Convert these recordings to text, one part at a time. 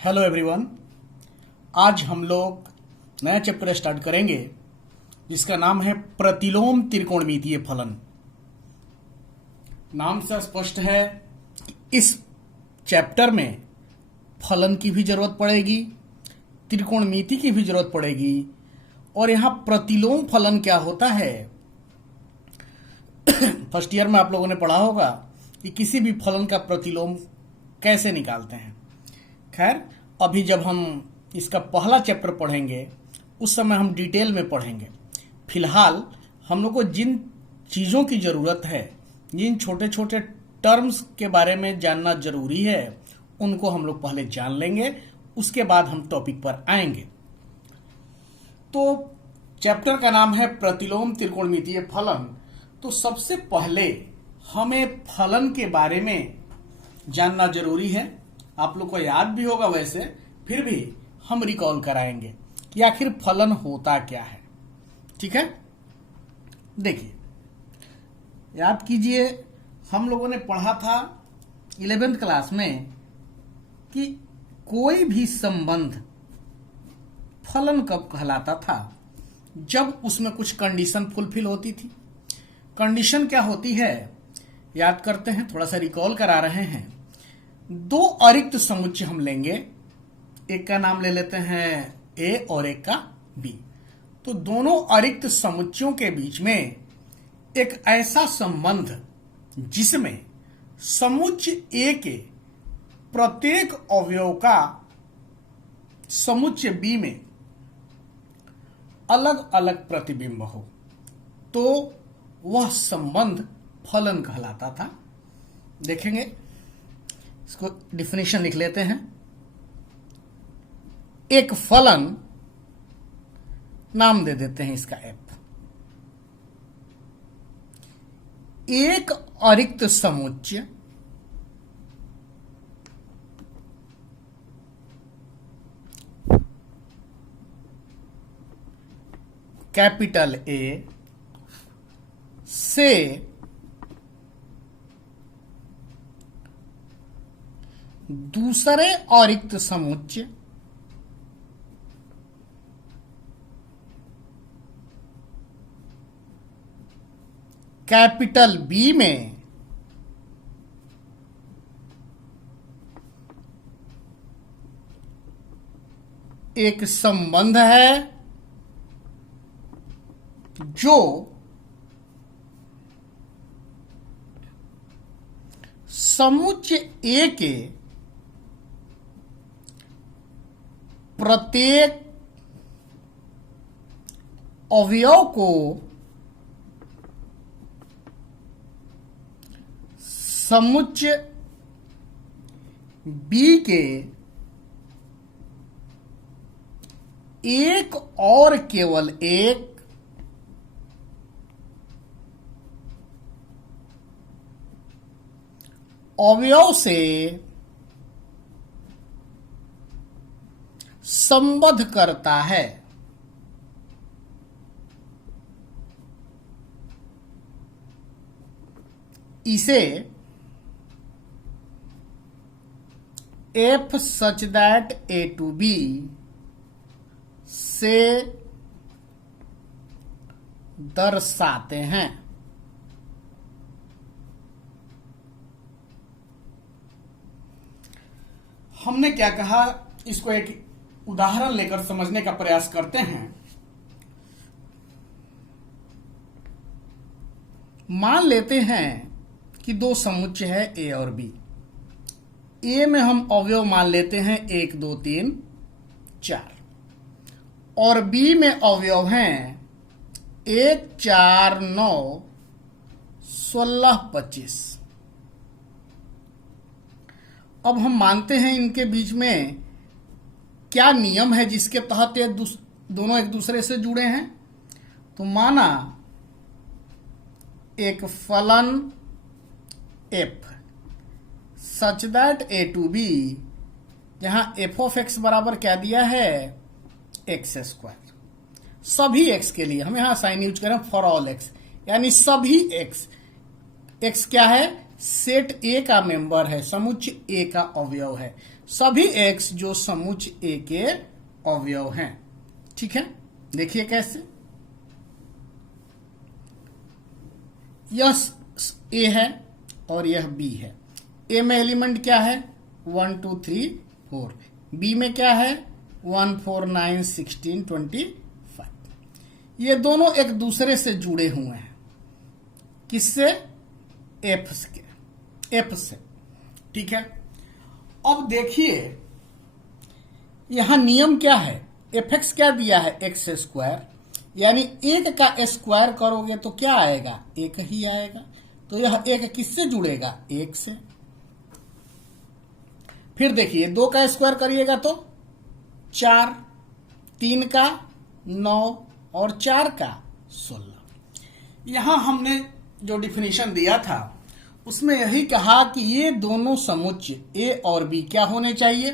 Hello everyone. आज हम लोग नया चैप्टर स्टार्ट करेंगे जिसका नाम है प्रतिलोम त्रिकोणमितीय फलन। नाम से स्पष्ट है कि इस चैप्टर में फलन की भी जरूरत पड़ेगी, त्रिकोणमिति की भी जरूरत पड़ेगी। और यहां प्रतिलोम फलन क्या होता है, फर्स्ट ईयर में आप लोगों ने पढ़ा होगा कि किसी भी फलन का प्रतिलोम कैसे निकालते हैं। खैर, अभी जब हम इसका पहला चैप्टर पढ़ेंगे उस समय हम डिटेल में पढ़ेंगे। फिलहाल हम लोग को जिन चीज़ों की ज़रूरत है, जिन छोटे छोटे टर्म्स के बारे में जानना जरूरी है, उनको हम लोग पहले जान लेंगे, उसके बाद हम टॉपिक पर आएंगे। तो चैप्टर का नाम है प्रतिलोम त्रिकोणमितीय फलन। तो सबसे पहले हमें फलन के बारे में जानना जरूरी है। आप लोग को याद भी होगा वैसे, फिर भी हम रिकॉल कराएंगे कि आखिर फलन होता क्या है। ठीक है, देखिए, याद कीजिए, हम लोगों ने पढ़ा था 11th क्लास में कि कोई भी संबंध फलन कब कहलाता था, जब उसमें कुछ कंडीशन फुलफिल होती थी। कंडीशन क्या होती है, याद करते हैं, थोड़ा सा रिकॉल करा रहे हैं। दो अरिक्त समुच्चय हम लेंगे, एक का नाम ले लेते हैं ए और एक का बी। तो दोनों अरिक्त समुच्चयों के बीच में एक ऐसा संबंध जिसमें समुच्चय ए के प्रत्येक अवयव का समुच्चय बी में अलग अलग प्रतिबिंब हो, तो वह संबंध फलन कहलाता था। देखेंगे, इसको डिफिनेशन लिख लेते हैं। एक फलन, नाम दे देते हैं इसका एफ, एक अरिक्त समुच्चय कैपिटल ए से दूसरे अरिक्त समुच्चय कैपिटल बी में एक संबंध है जो समुच्चय ए के प्रत्येक अवयव को समुच्चय बी के एक और केवल एक अवयव से संबद्ध करता है। इसे F such that A to B से दर्शाते हैं। हमने क्या कहा, इसको एक उदाहरण लेकर समझने का प्रयास करते हैं। मान लेते हैं कि दो समुच्चय है ए और बी। ए में हम अवयव मान लेते हैं 1 2 3 4, और बी में अवयव हैं 1 4 9 16 25। अब हम मानते हैं इनके बीच में क्या नियम है जिसके तहत ये दोनों एक दूसरे से जुड़े हैं। तो माना एक फलन F such that A to B, जहां एफ ऑफ एक्स बराबर क्या दिया है, एक्स स्क्वायर। सभी एक्स के लिए हम यहां साइन यूज करें फॉर ऑल एक्स, यानी सभी एक्स। एक्स क्या है, सेट ए का मेंबर है, समुच्चय ए का अवयव है। सभी x जो समुच्च A के अवयव हैं। ठीक है, देखिए कैसे। यह A है और यह B है। A में एलिमेंट क्या है? 1 2 3 4। B में क्या है? 1 4 9 16 25। ये दोनों एक दूसरे से जुड़े हुए हैं। किससे? F से। ठीक है, अब देखिए यहां नियम क्या है? fx क्या दिया है? x स्क्वायर, यानी एक का स्क्वायर करोगे तो क्या आएगा? एक ही आएगा। तो यह एक किससे जुड़ेगा? एक से। फिर देखिए 2 का स्क्वायर करिएगा तो 4, 3 का 9 और 4 का 16। यहां हमने जो डिफिनीशन दिया था उसमें यही कहा कि ये दोनों समुच्चय A और B क्या होने चाहिए?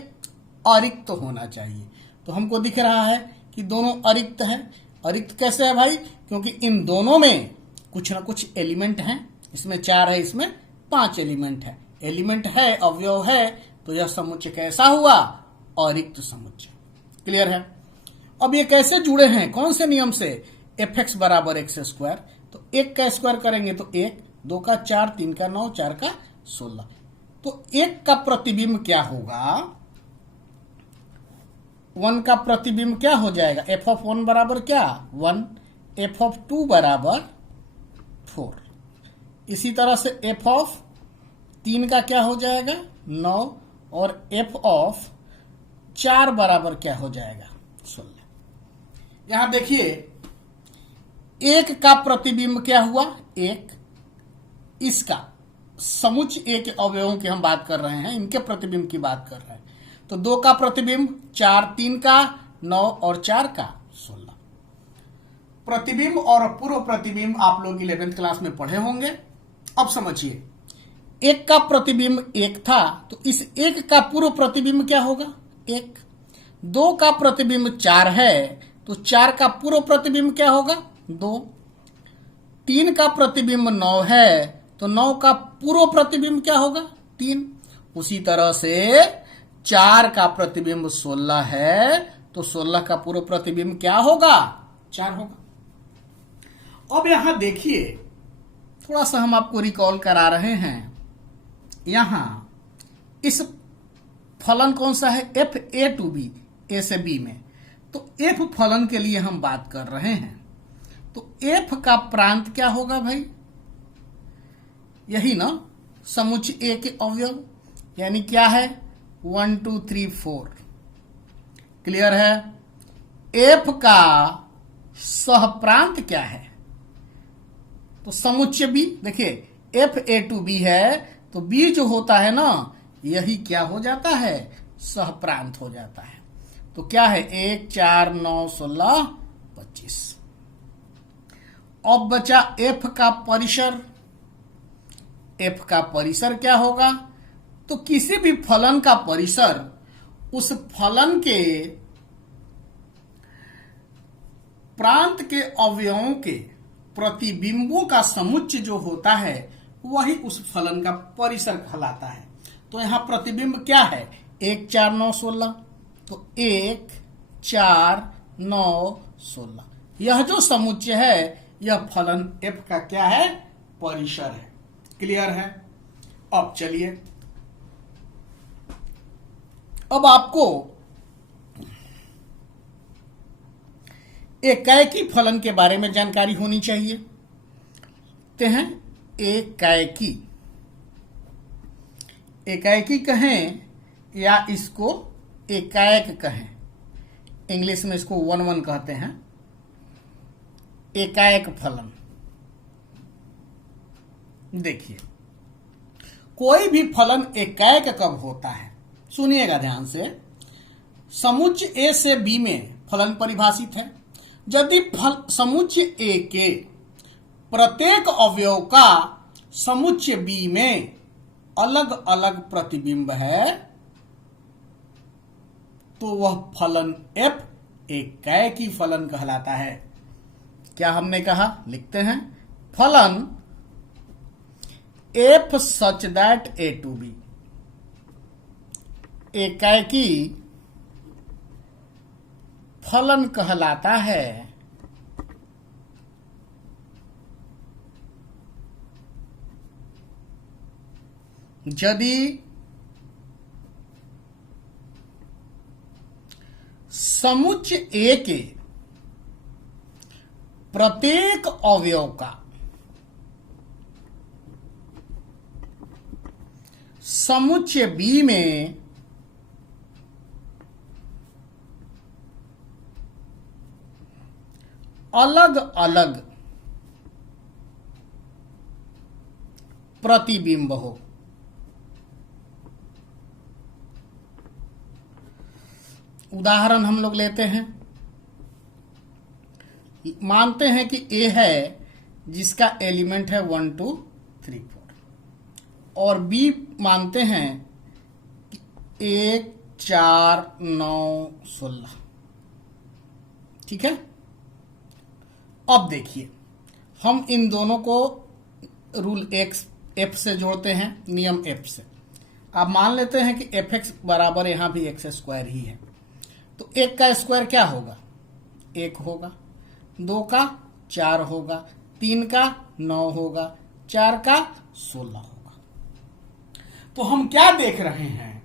अरिक्त होना चाहिए। तो हमको दिख रहा है कि दोनों अरिक्त है। अरिक्त कैसे है भाई? क्योंकि इन दोनों में कुछ ना कुछ एलिमेंट हैं। इसमें 4 है, इसमें 5 एलिमेंट है। एलिमेंट है, अवयव है, तो यह समुच्चय कैसा हुआ? अरिक्त समुच्चय। क्लियर है? अब ये कैसे जुड़े हैं? कौन से नियम से? fx बराबर x स्क्वायर। तो 1 का स्क्वायर करेंगे तो 1, 2 का 4, 3 का 9, 4 का 16। तो 1 का प्रतिबिंब क्या होगा? 1 का प्रतिबिंब क्या हो जाएगा? f ऑफ 1 बराबर क्या? 1। f ऑफ 2 बराबर 4। इसी तरह से f ऑफ 3 का क्या हो जाएगा? 9। और f ऑफ 4 बराबर क्या हो जाएगा? 16। यहां देखिए 1 का प्रतिबिंब क्या हुआ? 1। इसका समुच्चय A के अवयवों की हम बात कर रहे हैं, इनके प्रतिबिंब की बात कर रहे हैं। तो 2 का प्रतिबिंब 4, 3 का 9 और 4 का 16। प्रतिबिंब और पूर्व प्रतिबिंब आप लोग 11th क्लास में पढ़े होंगे। अब समझिए 1 का प्रतिबिंब 1 था, तो इस 1 का पूर्व प्रतिबिंब क्या होगा? 1। 2 का प्रतिबिंब 4 है, तो 4 का पूर्व प्रतिबिंब क्या होगा? 2। 3 का प्रतिबिंब 9 है, तो 9 का पूर्व प्रतिबिंब क्या होगा? 3। उसी तरह से 4 का प्रतिबिंब 16 है, तो 16 का पूर्व प्रतिबिंब क्या होगा? 4 होगा। अब यहां देखिए थोड़ा सा हम आपको रिकॉल करा रहे हैं। यहां इस फलन कौन सा है? f a to b, a से b में। तो f फलन के लिए हम बात कर रहे हैं। तो f का प्रांत क्या होगा भाई? यही ना समुच्चय A के अवयव, यानी क्या है? 1 2 3 4। क्लियर है? f का सहप्रांत क्या है? तो समुच्चय B। देखिए f a to b है, तो B जो होता है ना, यही क्या हो जाता है? सहप्रांत हो जाता है। तो क्या है? 1 4 9 16 25। अब बचा f का परिसर। f का परिसर क्या होगा? तो किसी भी फलन का परिसर उस फलन के प्रांत के अवयवों के प्रतिबिंबों का समुच्चय जो होता है वही उस फलन का परिसर कहलाता है। तो यहां प्रतिबिंब क्या है? 1 4 9 16। तो 1 4 9 16, यह जो समुच्चय है यह फलन f का क्या है? परिसर है। क्लियर है? अब चलिए, अब आपको एकाएकी फलन के बारे में जानकारी होनी चाहिए। ते हैं एकाएकी। एकाएकी कहें या इसको एकाएक कहें, इंग्लिश में इसको 1 1 कहते हैं। एकाएक फलन। देखिए कोई भी फलन एकाएक कब होता है? सुनिएगा ध्यान से। समुच्चय A से B में फलन परिभाषित है। यदि समुच्चय A के प्रत्येक अवयव का समुच्चय B में अलग अलग प्रतिबिंब है तो वह फलन f एकाएकी फलन कहलाता है। क्या हमने कहा? लिखते हैं फलन f such that a to b। एकाएकी फलन कहलाता है। यदि समुच्चय ए के प्रत्येक अवयव का समुच्चय बी में अलग अलग प्रतिबिंब हो। उदाहरण हम लोग लेते हैं, मानते हैं कि ए है जिसका एलिमेंट है 1 2 3 4 और बी मानते हैं कि 1 4 9 16। ठीक है, अब देखिए हम इन दोनों को रूल एफ से जोड़ते हैं, नियम एफ से। आप मान लेते हैं कि एफ एक्स बराबर यहां भी एक्स स्क्वायर ही है, तो एक का स्क्वायर क्या होगा? 1 होगा, 2 का 4 होगा, 3 का 9 होगा, 4 का 16 होगा। तो हम क्या देख रहे हैं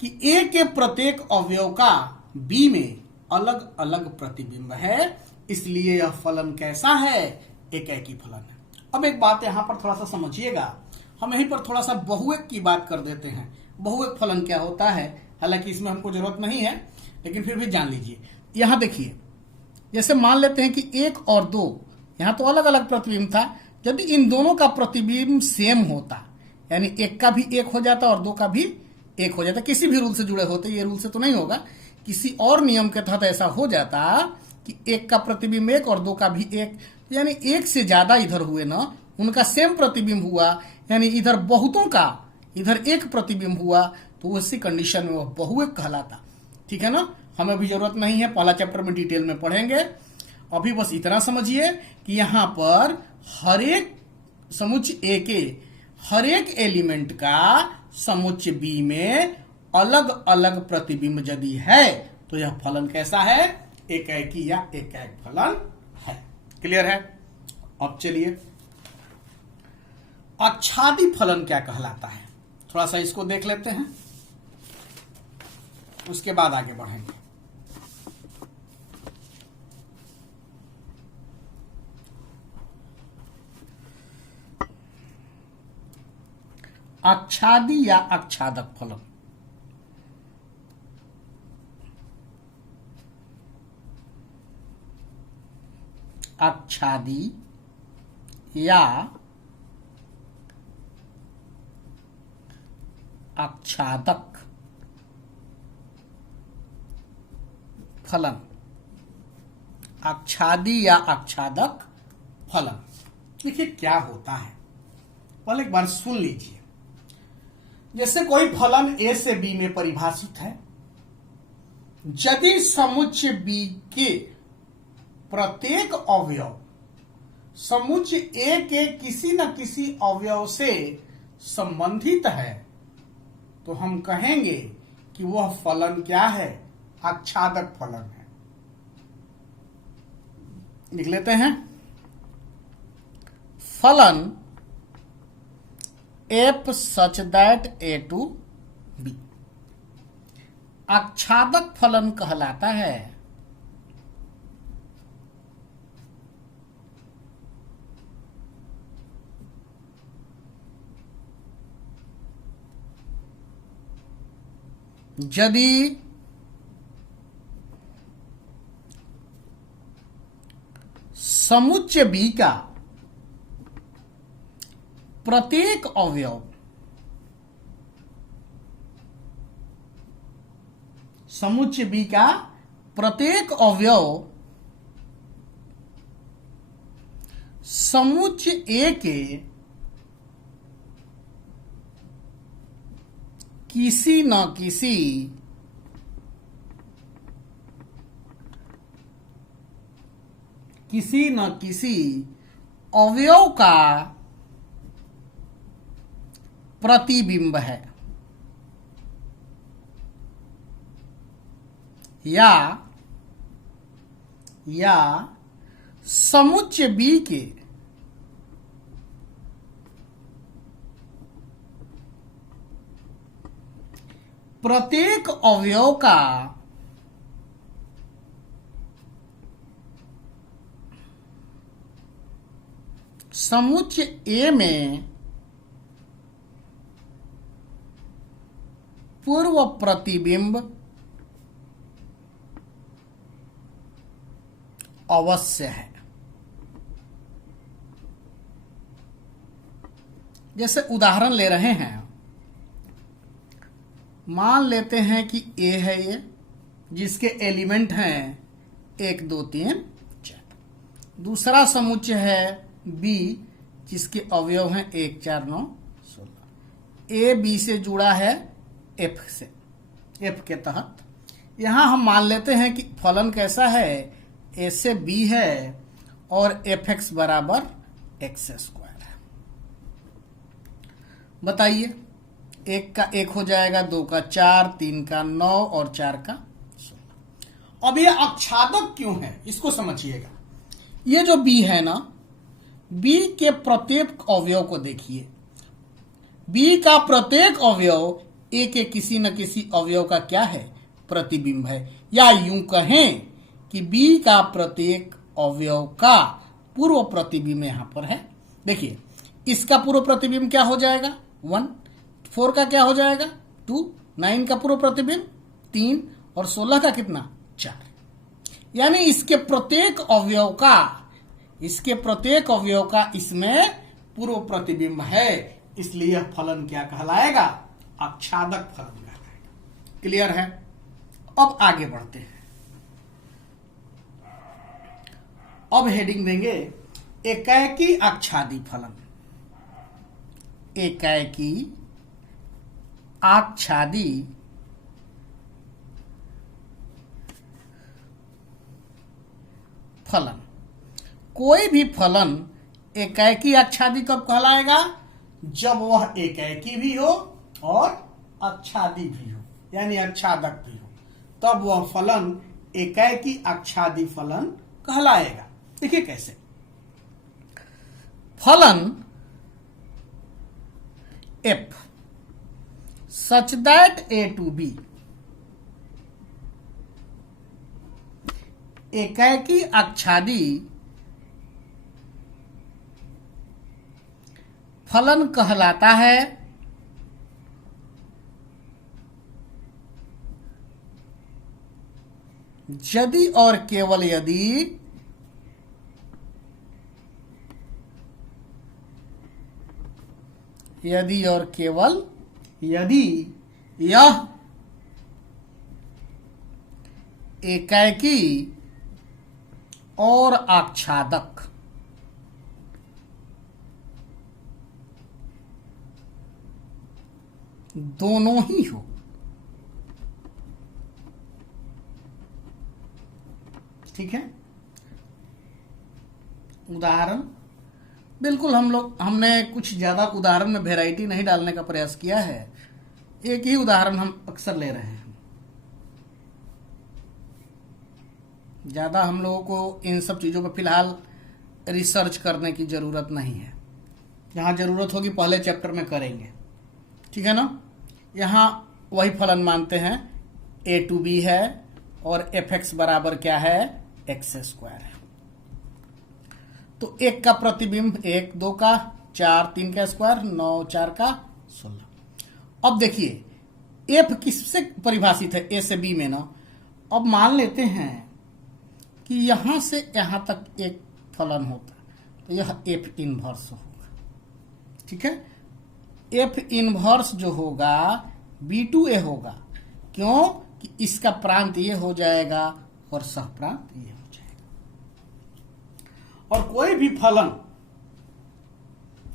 कि ए के प्रत्येक अवयव का बी में अलग अलग प्रतिबिंब है, इसलिए यह फलन कैसा है? एकाएकी फलन है। अब एक बात यहां पर थोड़ा सा समझिएगा, हम यहीं पर थोड़ा सा बहुएक की बात कर देते हैं। बहुएक फलन क्या होता है, हालांकि इसमें हमको जरूरत नहीं है, लेकिन फिर भी जान लीजिए। यहां देखिए, जैसे मान लेते हैं कि 1 और 2 यहां तो अलग अलग प्रतिबिंब था, यदि इन दोनों का प्रतिबिंब सेम होता, यानी 1 का भी 1 हो जाता और 2 का भी 1 हो जाता, किसी भी रूल से जुड़े होते, ये रूल से तो नहीं होगा, किसी और नियम के तहत ऐसा हो जाता कि 1 का प्रतिबिंब 1 और 2 का भी 1, यानी 1 से ज्यादा इधर हुए ना, उनका सेम प्रतिबिंब हुआ, यानी इधर बहुतों का इधर 1 प्रतिबिंब हुआ, तो उसी कंडीशन में वह बहुएक कहलाता। ठीक है ना, हमें भी जरूरत नहीं है, पहला चैप्टर में डिटेल में पढ़ेंगे। अभी बस इतना समझिए कि यहां पर हर एक समुच्चय ए के हर एक एलिमेंट का समुच्चय बी में अलग अलग प्रतिबिंब यदि है तो यह फलन कैसा है? एकाएकी या एकाएक फलन है। क्लियर है? अब चलिए, आच्छादी फलन क्या कहलाता है, थोड़ा सा इसको देख लेते हैं, उसके बाद आगे बढ़ेंगे। आच्छादी या आच्छादक फलन। आच्छादी या आच्छादक फलन। आच्छादी या आच्छादक फलन, देखिए क्या होता है, पहले एक बार सुन लीजिए। जैसे कोई फलन ए से बी में परिभाषित है, यदि समुच्चय बी के प्रत्येक अवयव समुच्चय ए के किसी न किसी अवयव से संबंधित है, तो हम कहेंगे कि वह फलन क्या है? आच्छादक फलन है। लिख लेते हैं, फलन F such that A to B आच्छादक फलन कहलाता है। यदि समुच्चय बी का प्रत्येक अवयव समुच्चय बी का प्रत्येक अवयव समुच्चय ए के किसी न किसी अवयव का प्रतिबिंब है। या समुच्चय B के प्रत्येक अवयव का समुच्चय A में पूर्व प्रतिबिंब अवश्य है। जैसे उदाहरण ले रहे हैं, मान लेते हैं कि A है ये, जिसके एलिमेंट हैं 1 2 3 4। दूसरा समुच्चय है B, जिसके अवयव हैं 1 4 9 16। A B से जुड़ा है F से, F के तहत। यहां हम मान लेते हैं कि फलन कैसा है, A से B है और fx बराबर x स्क्वायर है। बताइए, 1 का 1 हो जाएगा, 2 का 4, 3 का 9 और 4 का 16। अब ये आच्छादक क्यों है, इसको समझिएगा। ये जो B है ना, B के प्रत्येक अवयव को देखिए। B का प्रत्येक अवयव A के किसी न किसी अवयव का क्या है, प्रतिबिंब है। या यूं कहें कि B का प्रत्येक अवयव का पूर्व प्रतिबिंब यहां पर है। देखिए, इसका पूर्व प्रतिबिंब क्या हो जाएगा 1, 4 का क्या हो जाएगा 2, 9 का पूर्व प्रतिबिंब 3 और 16 का कितना 4। यानी इसके प्रत्येक अवयव का इसमें पूर्व प्रतिबिंब है, इसलिए यह फलन क्या कहलाएगा, आच्छादक फलन कहलाएगा। क्लियर है। अब आगे बढ़ते हैं। अब हेडिंग देंगे एकाएकी आच्छादी फलन। एकाएकी आच्छादी फलन। कोई भी फलन एकाएकी आच्छादी कब कहलाएगा, जब वह एकाएकी भी हो और आच्छादी भी हो, यानी आच्छादक भी हो, तब वह फलन एकाएकी आच्छादी फलन कहलाएगा। देखिए कैसे, फलन f such that a to b एकाएकी आच्छादी फलन कहलाता है यदि और केवल यदि यह एकाएकी और आच्छादक दोनों ही हो। ठीक है। उदाहरण, बिल्कुल हमने कुछ ज्यादा उदाहरण में वैरायटी नहीं डालने का प्रयास किया है, एक ही उदाहरण हम अक्सर ले रहे हैं। ज्यादा हम लोगों को इन सब चीजों पर फिलहाल रिसर्च करने की जरूरत नहीं है। जहां जरूरत होगी पहले चैप्टर में करेंगे, ठीक है ना। यहां वही फलन मानते हैं, a to b है और fx बराबर क्या है, x स्क्वायर है। तो 1 का प्रतिबिंब 1, 2 का 4, 3 का स्क्वायर 9, 4 का 16। अब देखिए f किससे परिभाषित है, a से b में ना। अब मान लेते हैं कि यहां से यहां तक एक फलन होता है, तो यह f इनवर्स होगा। ठीक है। f इनवर्स जो होगा b टू a होगा, क्यों कि इसका प्रांत ये हो जाएगा और सह प्रांत ये हो जाएगा। और कोई भी फलन,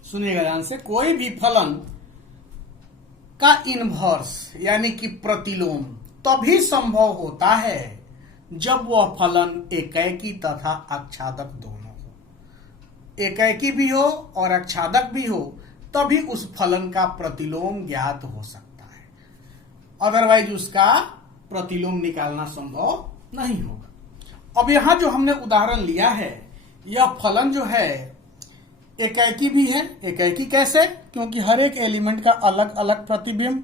सुनिएगा ध्यान से, कोई भी फलन का इनवर्स यानी कि प्रतिलोम तभी संभव होता है जब वह फलन एकाएकी तथा आच्छादक दोनों हो। एकाएकी भी हो और आच्छादक भी हो, तभी उस फलन का प्रतिलोम ज्ञात हो सकता है, अदरवाइज उसका प्रतिलोम निकालना संभव नहीं होगा। अब यहां जो हमने उदाहरण लिया है, यह फलन जो है एकाएकी भी है। एकाएकी कैसे? क्योंकि हर एक एलिमेंट का अलग अलग प्रतिबिंब,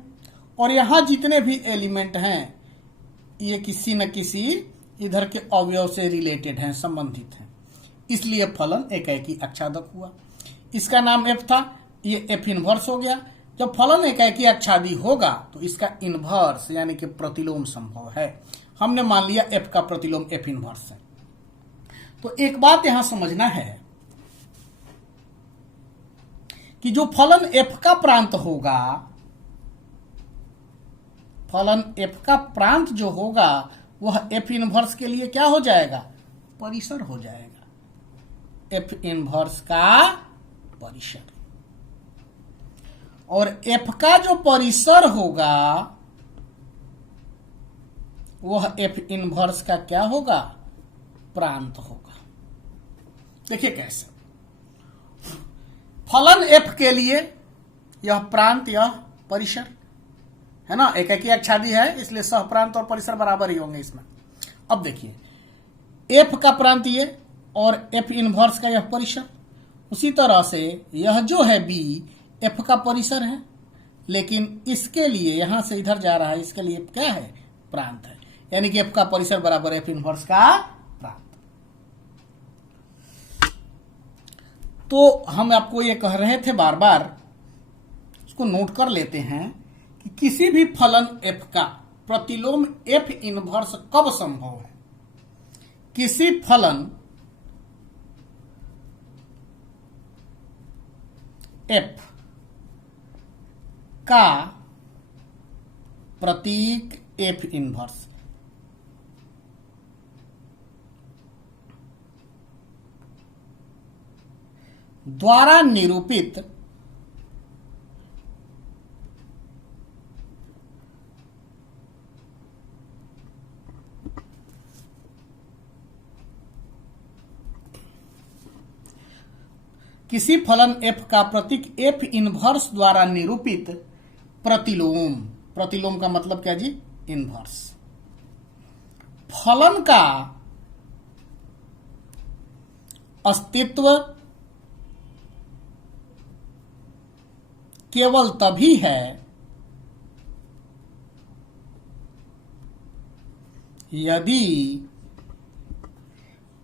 और यहां जितने भी एलिमेंट हैं ये किसी न किसी इधर के अवयव से रिलेटेड हैं, संबंधित हैं, इसलिए फलन एकाएकी आच्छादक हुआ। इसका नाम एफ था, ये एफ इनवर्स हो गया। जब फलन एकाएकी आच्छादी होगा तो इसका इनवर्स यानी कि प्रतिलोम संभव है। हमने मान लिया एफ का प्रतिलोम एफ इनवर्स है। तो एक बात यहां समझना है कि जो फलन एफ का प्रांत होगा, फलन एफ का प्रांत जो होगा वह एफ इनवर्स के लिए क्या हो जाएगा? परिसर हो जाएगा। एफ इनवर्स का परिसर। और एफ का जो परिसर होगा वह एफ इनवर्स का क्या होगा? प्रांत होगा। देखिए कैसे। फलन एफ के लिए यह प्रांत, यह परिसर है ना, एकाएकी आच्छादी है, इसलिए सह प्रांत और परिसर बराबर ही होंगे इसमें। अब देखिए, एफ का प्रांत ये और एफ इनवर्स का यह परिसर। उसी तरह से यह जो है बी एफ का परिसर है, लेकिन इसके लिए यहां से इधर जा रहा है, इसके लिए क्या है? प्रांत है। यानी कि एफ का परिसर बराबर एफ इनवर्स का प्रांत। तो हम आपको ये कह रहे थे बार बार, इसको नोट कर लेते हैं कि किसी भी फलन एफ का प्रतिलोम एफ इनवर्स कब संभव है? किसी फलन एफ का प्रतीक एफ इनवर्स द्वारा निरूपित किसी फलन एफ का प्रतीक एफ इनवर्स द्वारा निरूपित प्रतिलोम, प्रतिलोम का मतलब क्या जी? इनवर्स। फलन का अस्तित्व केवल तभी है यदि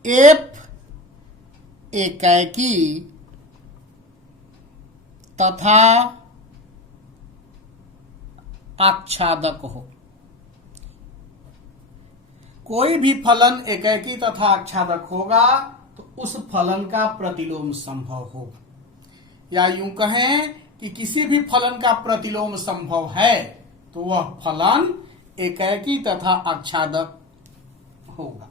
एफ एकाएकी तथा आच्छादक हो। कोई भी फलन एकाएकी तथा आच्छादक होगा तो उस फलन का प्रतिलोम संभव होगा, या यूं कहें कि किसी भी फलन का प्रतिलोम संभव है तो वह फलन एकाएकी तथा आच्छादक होगा।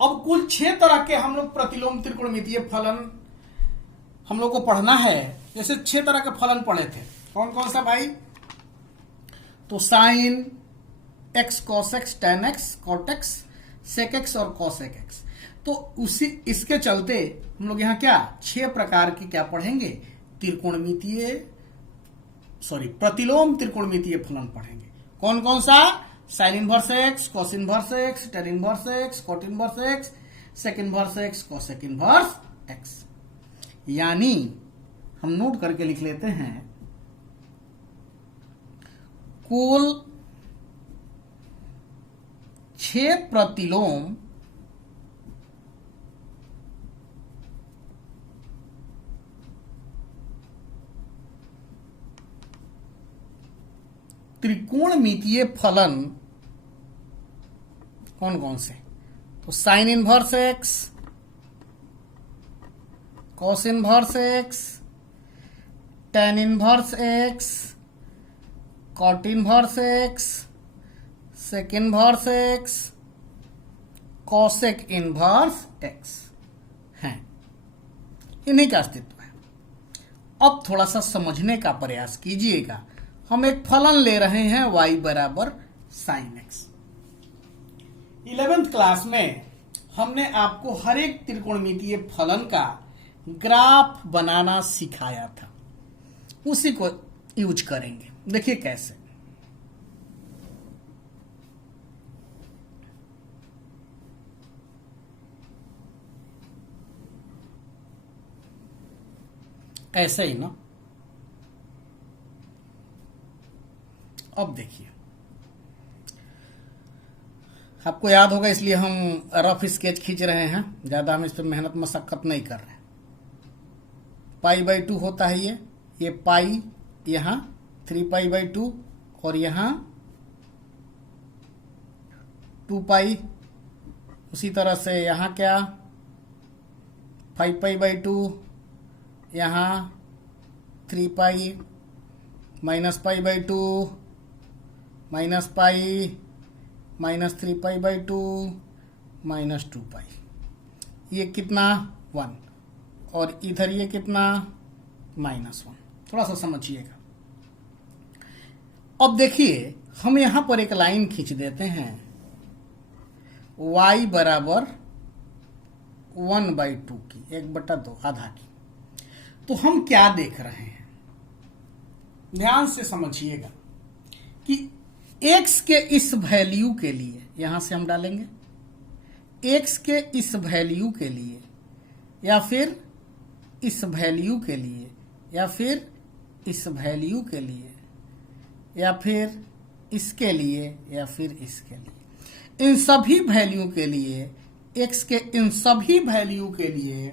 अब कुल 6 तरह के हम लोग प्रतिलोम त्रिकोणमितीय फलन हम लोग को पढ़ना है। जैसे 6 तरह के फलन पढ़े थे, कौन कौन सा भाई? तो sine x cos x, tan x, cot x, sec x और कॉसेक एक्स। तो उसी इसके चलते हम लोग यहाँ क्या 6 प्रकार की क्या पढ़ेंगे? त्रिकोणमितीय प्रतिलोम त्रिकोणमितीय फलन पढ़ेंगे। कौन कौन सा? Sine inverse x, cos inverse x, tan inverse x, cot inverse x, sec inverse x, cosec inverse x. यानी हम नोट करके लिख लेते हैं, कुल 6 प्रतिलोम त्रिकोणमितीय फलन कौन कौन से? तो sine inverse x, cos inverse x, tan inverse x, cot inverse x, sec inverse x, cosec inverse x हैं। इन्हीं का अस्तित्व है। अब थोड़ा सा समझने का प्रयास कीजिएगा। हम एक फलन ले रहे हैं y बराबर साइन एक्स। 11th क्लास में हमने आपको हर एक त्रिकोणमितीय फलन का ग्राफ बनाना सिखाया था, उसी को यूज करेंगे। देखिए कैसे। ऐसे ही ना। अब देखिए, आपको याद होगा इसलिए हम रफ स्केच खींच रहे हैं, ज्यादा हम इस पर मेहनत मशक्कत नहीं कर रहे। पाई/2 होता है ये पाई, यहां 3π/2 और यहां 2π। उसी तरह से यहां क्या 5π/2, यहां 3π, -π/2, -π, -3π/2, -2π। ये कितना 1, और इधर ये कितना -1। थोड़ा सा समझिएगा। अब देखिए, हम यहां पर एक लाइन खींच देते हैं y बराबर 1/2 की, 1/2 आधा की। तो हम क्या देख रहे हैं, ध्यान से समझिएगा कि x के इस वैल्यू के लिए यहां से हम डालेंगे, x के इस वैल्यू के लिए, या फिर इस वैल्यू के लिए, या फिर इस वैल्यू के लिए, या फिर इसके लिए, या फिर इसके लिए, इन सभी वैल्यू के लिए, x के इन सभी वैल्यू के लिए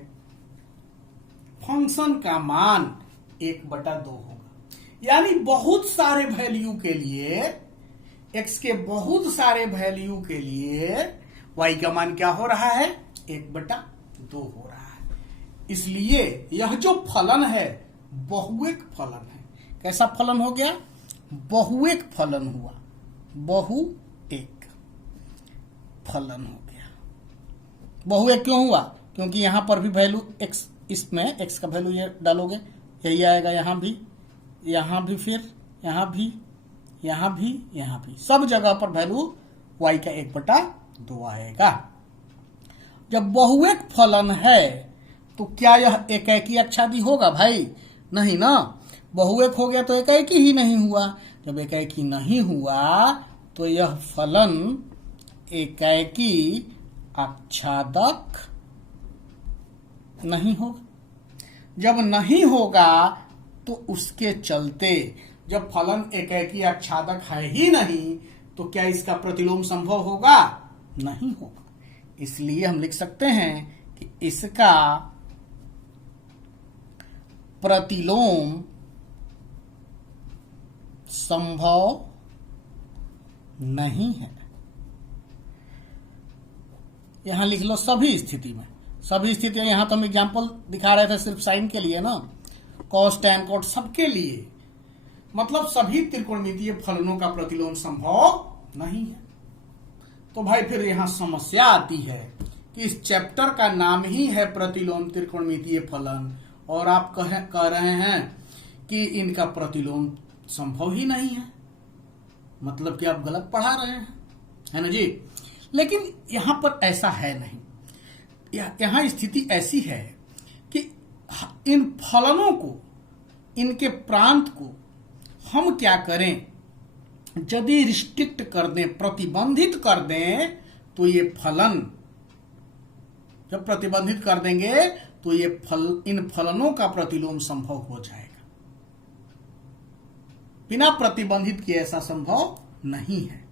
फंक्शन का मान 1/2 होगा। यानी बहुत सारे वैल्यू के लिए, x के बहुत सारे वैल्यू के लिए y का मान क्या हो रहा है, 1/2 हो रहा है। इसलिए यह जो फलन है बहुएक फलन है। कैसा फलन हो गया, बहुएक फलन हुआ, बहुएक फलन हो गया। बहुएक क्यों हुआ, क्योंकि यहां पर भी वैल्यू x, इसमें x का वैल्यू ये डालोगे यही आएगा, यहां भी, फिर यहां भी, यहां भी, यहां भी, सब जगह पर वैल्यू y का 1/2 आएगा। जब बहुएक फलन है तो क्या यह एकाएकी अक्षादी होगा भाई, नहीं ना। बहुएक हो गया तो एकाएकी ही नहीं हुआ। जब एकाएकी नहीं हुआ तो यह फलन एकाएकी आच्छादक नहीं होगा। जब नहीं होगा तो उसके चलते, जब फलन एकाएकी आच्छादक है ही नहीं, तो क्या इसका प्रतिलोम संभव होगा, नहीं होगा। इसलिए हम लिख सकते हैं कि इसका प्रतिलोम संभव नहीं है। यहां लिख लो सभी स्थिति में, सभी स्थितियां। यहां तो हम एग्जाम्पल दिखा रहे थे सिर्फ साइन के लिए ना, कॉस टैन कोट सबके लिए, मतलब सभी त्रिकोणमितीय फलनों का प्रतिलोम संभव नहीं है। तो भाई फिर यहां समस्या आती है कि इस चैप्टर का नाम ही है प्रतिलोम त्रिकोणमितीय फलन, और आप कह रहे हैं कि इनका प्रतिलोम संभव ही नहीं है, मतलब कि आप गलत पढ़ा रहे हैं, है ना जी। लेकिन यहां पर ऐसा है नहीं। यहां स्थिति ऐसी है कि इन फलनों को, इनके प्रांत को हम क्या करें, यदि रिस्ट्रिक्ट कर दें, प्रतिबंधित कर दें, तो ये फलन, जब प्रतिबंधित कर देंगे तो ये इन फलनों का प्रतिलोम संभव हो जाएगा। बिना प्रतिबंधित किए ऐसा संभव नहीं है।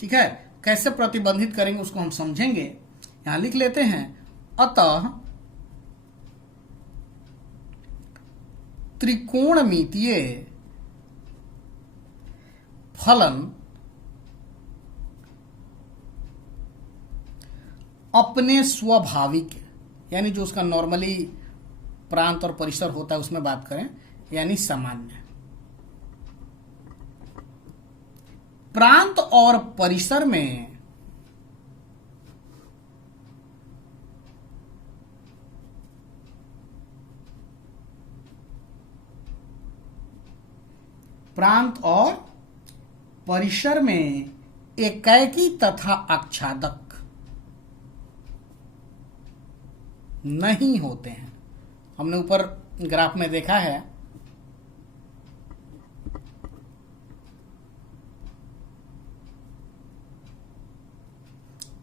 ठीक है, कैसे प्रतिबंधित करेंगे उसको हम समझेंगे। यहां लिख लेते हैं, अतः त्रिकोणमितीय फलन अपने स्वाभाविक, यानी जो उसका नॉर्मली प्रांत और परिसर होता है उसमें बात करें, यानी सामान्य प्रांत और परिसर में प्रांत और परिसर में एकाएकी तथा आच्छादक नहीं होते हैं। हमने ऊपर ग्राफ में देखा है,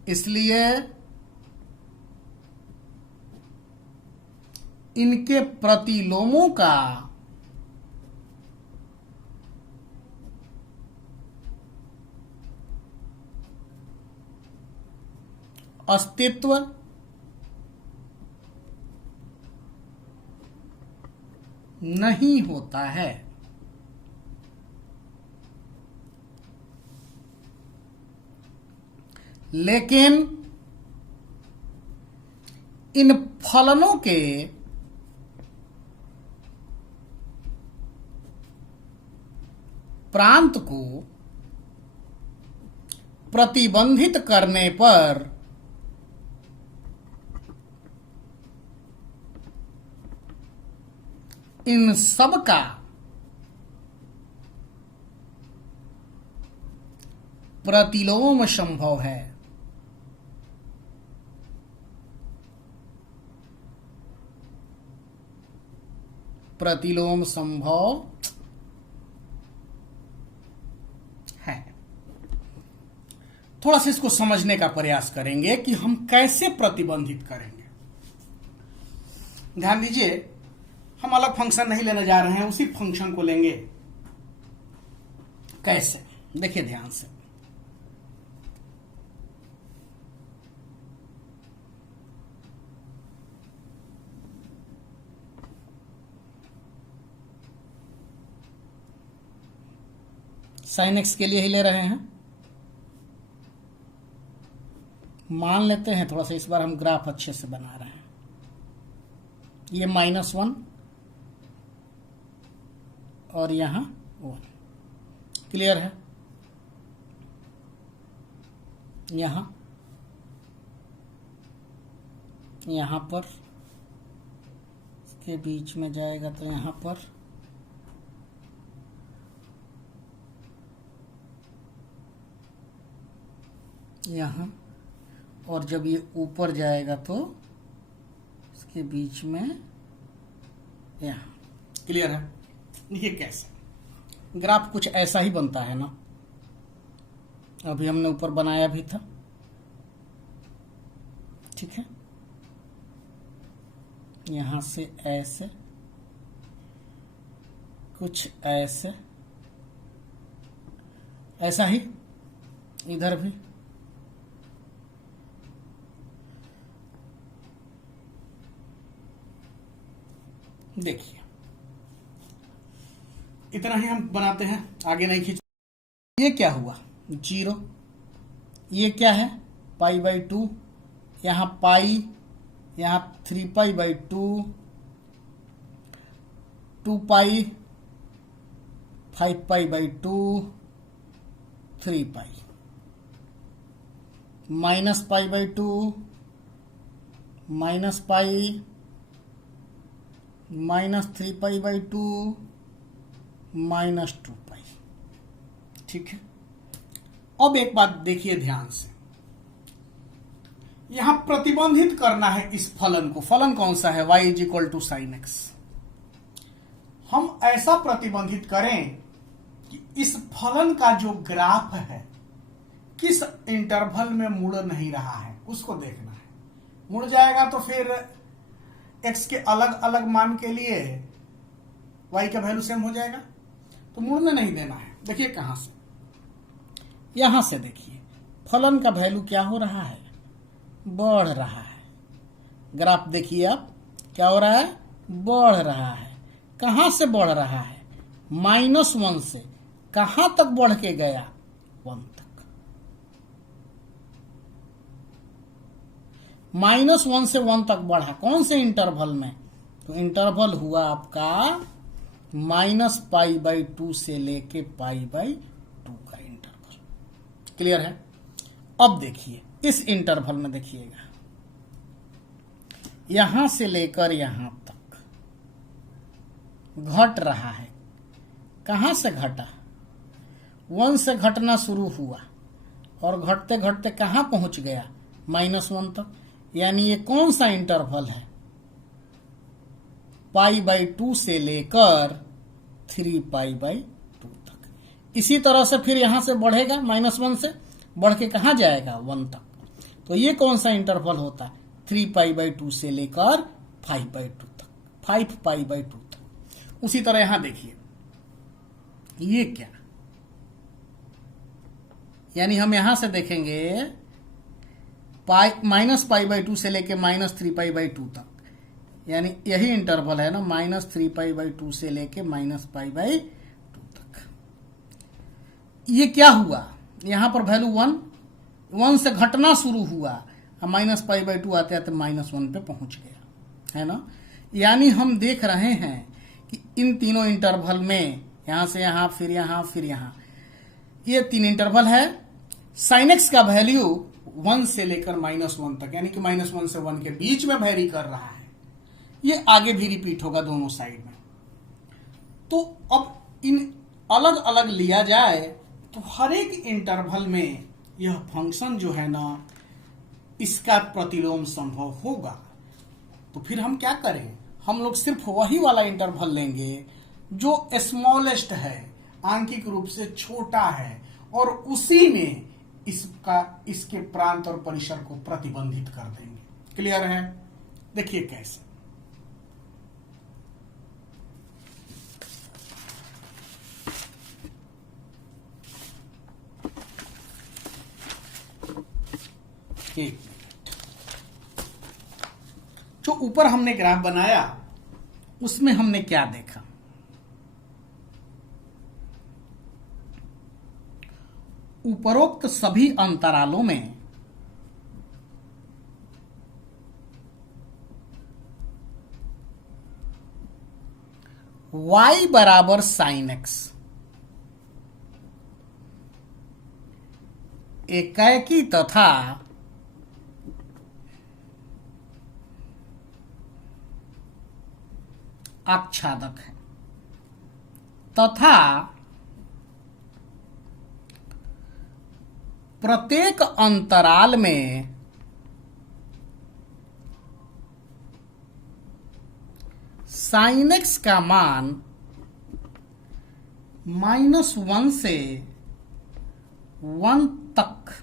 इसलिए इनके प्रतिलोमों का अस्तित्व नहीं होता है। लेकिन इन फलनों के प्रांत को प्रतिबंधित करने पर इन सब का प्रतिलोम संभव है। प्रतिलोम संभव है। थोड़ा सा इसको समझने का प्रयास करेंगे कि हम कैसे प्रतिबंधित करेंगे। ध्यान दीजिए, हम अलग फंक्शन नहीं लेने जा रहे हैं, उसी फंक्शन को लेंगे। कैसे, देखिए ध्यान से। sin x के लिए ही ले रहे हैं। मान लेते हैं, थोड़ा सा इस बार हम ग्राफ अच्छे से बना रहे हैं। ये -1 और यहां 1, क्लियर है। यहां पर इसके बीच में जाएगा तो यहां पर यहां, और जब ये ऊपर जाएगा तो इसके बीच में यहां। क्लियर है। देखिए कैसे ग्राफ कुछ ऐसा ही बनता है ना। अभी हमने ऊपर बनाया भी था, ठीक है। यहां से ऐसे, कुछ ऐसे, ऐसा ही इधर भी। देखिए इतना ही हम बनाते हैं, आगे नहीं खींच। ये क्या हुआ, 0। ये क्या है, π/2। यहां पाई, यहां 3π/2, 2π, 5π/2, 3π, -π/2, -π, -3π/2, -2π। ठीक है। अब एक बात देखिए ध्यान से, यहां प्रतिबंधित करना है इस फलन को। फलन कौन सा है, y = sin x। हम ऐसा प्रतिबंधित करें कि इस फलन का जो ग्राफ है किस इंटरवल में मुड़ नहीं रहा है, उसको देखना है। मुड़ जाएगा तो फिर x के अलग अलग मान के लिए y का वैल्यू सेम हो जाएगा, तो मुड़ने नहीं देना है। देखिए कहां से, यहां से देखिए फलन का वैल्यू क्या हो रहा है, बढ़ रहा है। ग्राफ देखिए आप, क्या हो रहा है, बढ़ रहा है। कहां से बढ़ रहा है, -1 से कहां तक बढ़ के गया, 1 तक। -1 से 1 तक बढ़ा, कौन से इंटरवल में, तो इंटरवल हुआ आपका -π/2 से लेके π/2 का इंटरवल। क्लियर है। अब देखिए इस इंटरवल में देखिएगा, यहां से लेकर यहां तक घट रहा है। कहां से घटा, 1 से घटना शुरू हुआ और घटते घटते कहां पहुंच गया, -1 तक। यानी ये कौन सा इंटरवल है, π/2 से लेकर 3π/2 तक। इसी तरह से फिर यहां से बढ़ेगा, -1 से बढ़ के कहां जाएगा, 1 तक। तो ये कौन सा इंटरवल होता है, 3π/2 से लेकर 5/2 तक। 5 पाई बाई 2 तक। उसी तरह यहां देखिए ये क्या, यानी हम यहां से देखेंगे -π/2 से लेके -3π/2 तक, यानी यही इंटरवल है ना, -3π/2 से लेके -π/2 तक। ये क्या हुआ, यहां पर वैल्यू 1 से घटना शुरू हुआ, -π/2 आते आते -1 पे पहुंच गया, है ना। यानी हम देख रहे हैं कि इन तीनों इंटरवल में, यहां से यहां, फिर यहां, फिर यहां, ये 3 इंटरवल है। sin x का वैल्यू 1 से लेकर -1 तक, यानी कि -1 से 1 के बीच में वेरी कर रहा है। ये आगे भी रिपीट होगा दोनों साइड में। तो अब इन अलग अलग लिया जाए तो हर एक इंटरवल में यह फंक्शन जो है ना, इसका प्रतिलोम संभव होगा। तो फिर हम क्या करें, हम लोग सिर्फ वही वाला इंटरवल लेंगे जो स्मॉलेस्ट है, आंकिक रूप से छोटा है, और उसी में इसके प्रांत और परिसर को प्रतिबंधित कर देंगे। क्लियर है? देखिए कैसे। एक मिनट, जो ऊपर हमने ग्राफ बनाया उसमें हमने क्या देखा, उपरोक्त सभी अंतरालों में y बराबर sin x एकाएकी तथा आच्छादक है, तथा प्रत्येक अंतराल में sin x का मान -1 से 1 तक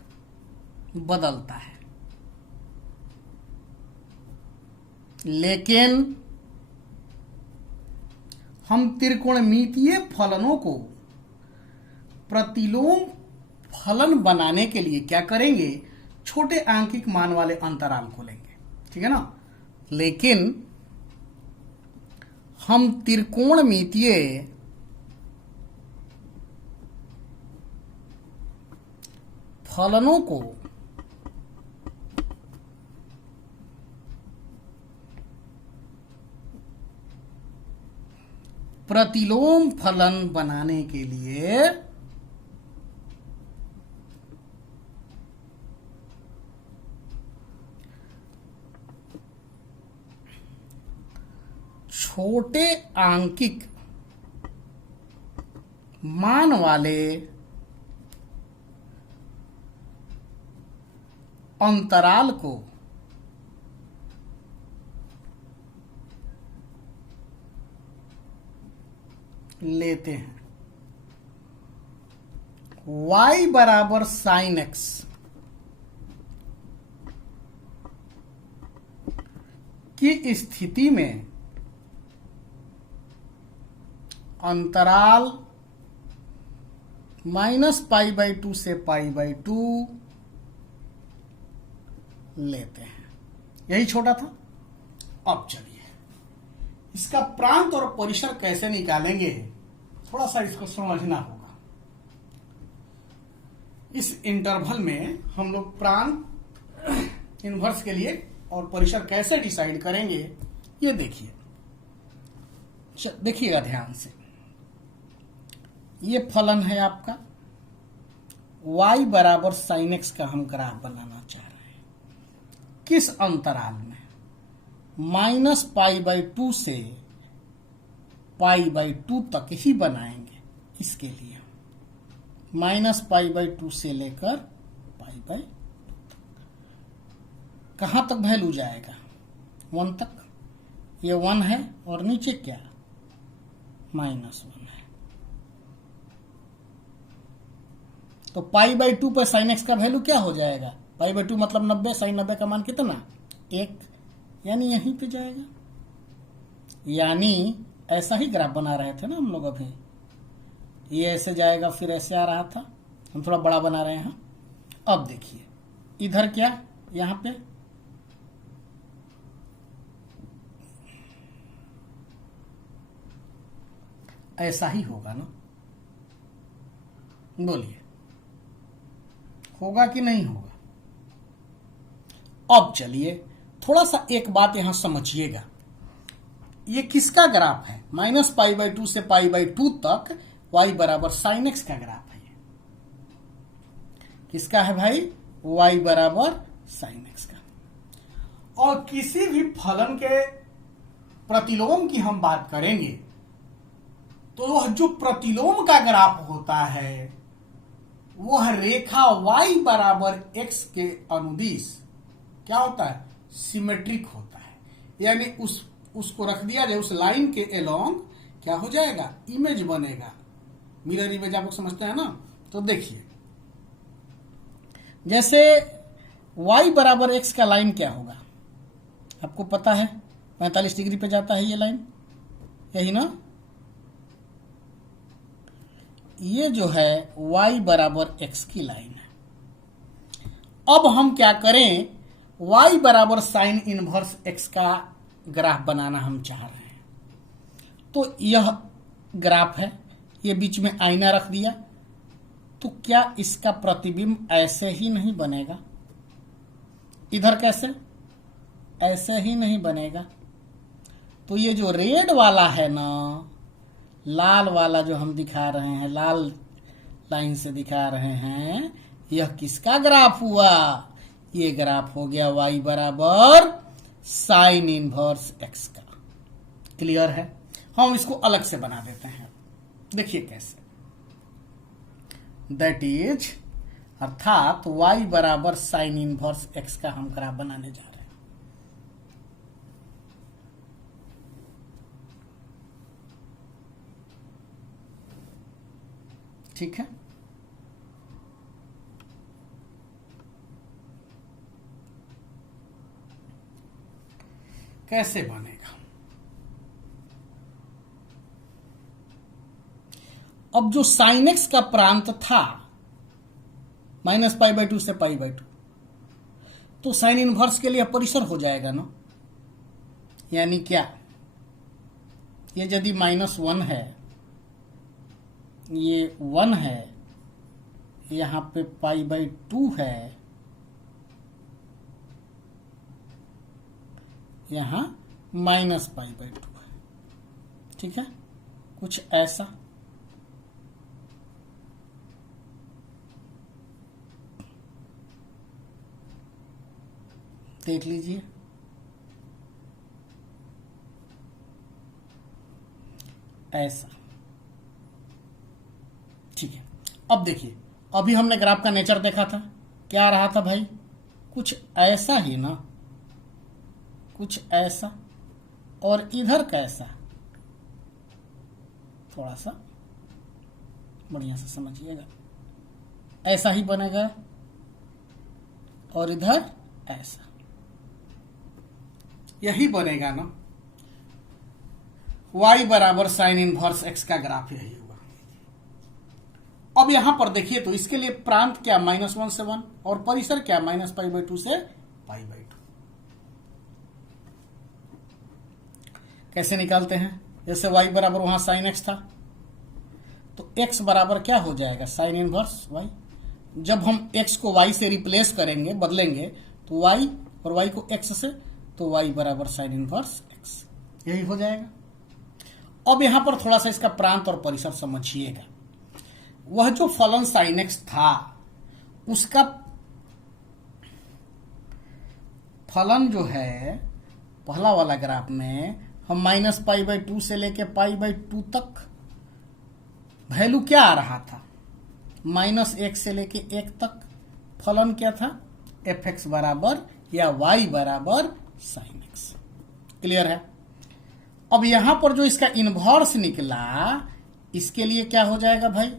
बदलता है। लेकिन हम त्रिकोणमितीय फलनों को प्रतिलोम फलन बनाने के लिए क्या करेंगे, छोटे आंकिक मान वाले अंतराल को लेंगे, ठीक है ना। लेकिन हम त्रिकोणमितीय फलनों को प्रतिलोम फलन बनाने के लिए छोटे आंकिक मान वाले अंतराल को लेते हैं। y बराबर sin x की स्थिति में अंतराल -π/2 से π/2 लेते हैं। यही छोटा था। अब चलिए इसका प्रांत और परिसर कैसे निकालेंगे, थोड़ा सा इसको समझना होगा। इस इंटरवल में हम लोग प्रांत इनवर्स के लिए और परिसर कैसे डिसाइड करेंगे, ये देखिए, देखिएगा ध्यान से। ये फलन है आपका y बराबर sin x का हम ग्राफ बनाना चाह रहे हैं। किस अंतराल में? -π/2 से π/2 तक ही बनाएंगे। इसके लिए -π/2 से लेकर π/2 तक। कहां तक वैल्यू जाएगा? 1 तक। ये 1 है और नीचे क्या? -1 है। तो π/2 पर sin x का वैल्यू क्या हो जाएगा? π/2 मतलब 90, sin 90 का मान कितना? 1, यानी यहीं पे जाएगा। यानी ऐसा ही ग्राफ बना रहे थे ना हम लोग अभी। ये ऐसे जाएगा फिर ऐसे आ रहा था, हम थोड़ा बड़ा बना रहे हैं। अब देखिए इधर क्या, यहां पे ऐसा ही होगा ना, बोलिए होगा कि नहीं होगा। अब चलिए थोड़ा सा एक बात यहां समझिएगा, ये किसका ग्राफ है? -π/2 से π/2 तक y बराबर साइन एक्स का ग्राफ है। ये किसका है भाई? y बराबर साइन एक्स का। और किसी भी फलन के प्रतिलोम की हम बात करेंगे तो वह जो प्रतिलोम का ग्राफ होता है वह रेखा y बराबर x के अनुदिश क्या होता है? सिमेट्रिक होता है। यानी उसको रख दिया जाए उस लाइन के एलोंग, क्या हो जाएगा? इमेज बनेगा, मिरर इमेज आप लोग समझते हैं ना। तो देखिए जैसे y बराबर x का लाइन क्या होगा आपको पता है, 45 डिग्री पे जाता है ये लाइन, यही ना। ये जो है y बराबर x की लाइन है। अब हम क्या करें, y बराबर साइन इनवर्स x का ग्राफ बनाना हम चाह रहे हैं। तो यह ग्राफ है, ये बीच में आईना रख दिया, तो क्या इसका प्रतिबिंब ऐसे ही नहीं बनेगा? इधर कैसे? ऐसे ही नहीं बनेगा। तो ये जो रेड वाला है ना, लाल वाला जो हम दिखा रहे हैं, लाल लाइन से दिखा रहे हैं, यह किसका ग्राफ हुआ? ये ग्राफ हो गया y बराबर साइन इनवर्स x का। क्लियर है? हम इसको अलग से बना देते हैं, देखिए कैसे। दैट इज अर्थात y बराबर साइन इनवर्स x का हम ग्राफ बनाने जा रहे हैं। ठीक है, कैसे बनेगा? अब जो साइन एक्स का प्रांत था -π/2 से π/2, तो साइन इनवर्स के लिए परिसर हो जाएगा ना। यानी क्या, ये यदि -1 है, ये 1 है, यहां पे π/2 है, यहां -π/2 है। ठीक है, कुछ ऐसा। देख लीजिए, ऐसा। ठीक है, अब देखिए, अभी हमने ग्राफ का नेचर देखा था, क्या आ रहा था भाई? कुछ ऐसा ही ना, कुछ ऐसा। और इधर कैसा? थोड़ा सा बढ़िया से समझिएगा, ऐसा ही बनेगा। और इधर ऐसा, यही बनेगा ना। y बराबर साइन इनवर्स x का ग्राफ यही होगा। अब यहां पर देखिए तो इसके लिए प्रांत क्या? -1 से 1, और परिसर क्या? -π/2 से π/2। कैसे निकालते हैं? जैसे y बराबर वहां साइन x था, तो x बराबर क्या हो जाएगा? Sine inverse y। जब हम x को y से रिप्लेस करेंगे, बदलेंगे, तो y और y को x से, तो y बराबर साइन इनवर्स x, यही हो जाएगा। अब यहां पर थोड़ा सा इसका प्रांत और परिसर समझिएगा। वह जो फलन साइन एक्स था, उसका फलन जो है पहला वाला ग्राफ में, हम -π/2 से लेके π/2 तक वैल्यू क्या आ रहा था? -1 से लेके 1 तक फलन क्या था? fx बराबर या y बराबर साइन एक्स। क्लियर है? अब यहां पर जो इसका इनवर्स निकला, इसके लिए क्या हो जाएगा भाई?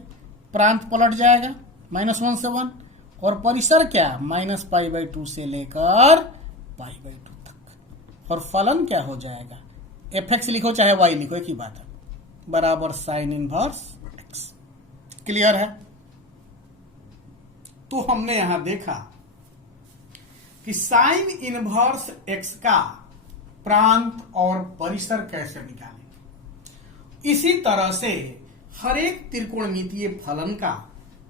प्रांत पलट जाएगा, -1 से 1, और परिसर क्या? -π/2 से लेकर π/2 तक, और फलन क्या हो जाएगा? एफ एक्स लिखो चाहे वाई लिखो, एक ही बात है, बराबर साइन इनवर्स एक्स। क्लियर है? तो हमने यहां देखा कि साइन इनवर्स एक्स का प्रांत और परिसर कैसे निकालेंगे। इसी तरह से हर एक त्रिकोणमितीय फलन का